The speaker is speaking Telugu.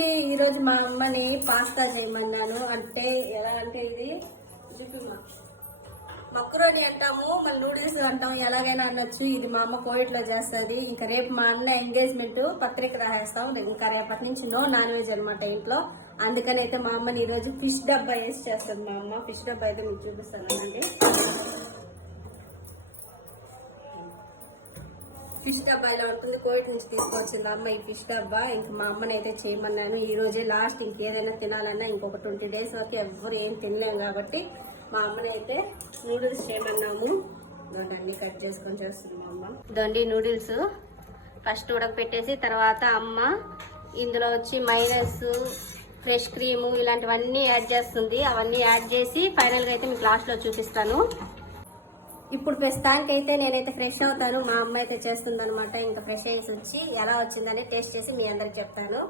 అండి, ఈరోజు మా అమ్మని పాస్తా చేయమన్నాను. అంటే ఎలా అంటే ఇది చూపిమా మక్రోని అంటాము, మన నూడిల్స్ అంటాము, ఎలాగైనా అనొచ్చు. ఇది మా అమ్మ కోవిడ్లో చేస్తుంది. ఇంకా రేపు మా అన్న ఎంగేజ్మెంట్ పత్రిక రాసేస్తాం. ఇంకా రేపటి నుంచి నో నాన్ వెజ్ అనమాట ఇంట్లో. అందుకని అయితే మా అమ్మని ఈరోజు ఫిష్ డబ్బా వేసి చేస్తుంది. మా అమ్మ ఫిష్ డబ్బా అయితే మీకు చూపిస్తానండి. ఫిష్ డబ్బా ఇలా ఉంటుంది, కోవిడ్ నుంచి తీసుకొచ్చింది అమ్మ ఈ ఫిష్ డబ్బా. ఇంకా మా అమ్మని అయితే చేయమన్నాను. ఈ రోజే లాస్ట్. ఇంకేదైనా తినాలన్నా ఇంకొక 20 days వరకు ఎవ్వరు ఏం తినలేము కాబట్టి మా అమ్మని అయితే నూడిల్స్ చేయమన్నాము. అన్ని కట్ చేసుకొని చేస్తుంది మా అమ్మ. ఇదండి నూడిల్స్. ఫస్ట్ ఉడకపెట్టేసి తర్వాత అమ్మ ఇందులో వచ్చి మైనస్, ఫ్రెష్ క్రీము ఇలాంటివన్నీ యాడ్ చేస్తుంది. అవన్నీ యాడ్ చేసి ఫైనల్గా అయితే మీకు లాస్ట్లో చూపిస్తాను. ఇప్పుడు ప్రస్తుతానికి అయితే నేనైతే ఫ్రెష్ అవుతాను. మా అమ్మ అయితే చేస్తుంది అనమాట. ఇంకా ఫ్రెష్ అయ్యేసి వచ్చి ఎలా వచ్చిందని టేస్ట్ చేసి మీ అందరికి చెప్తాను.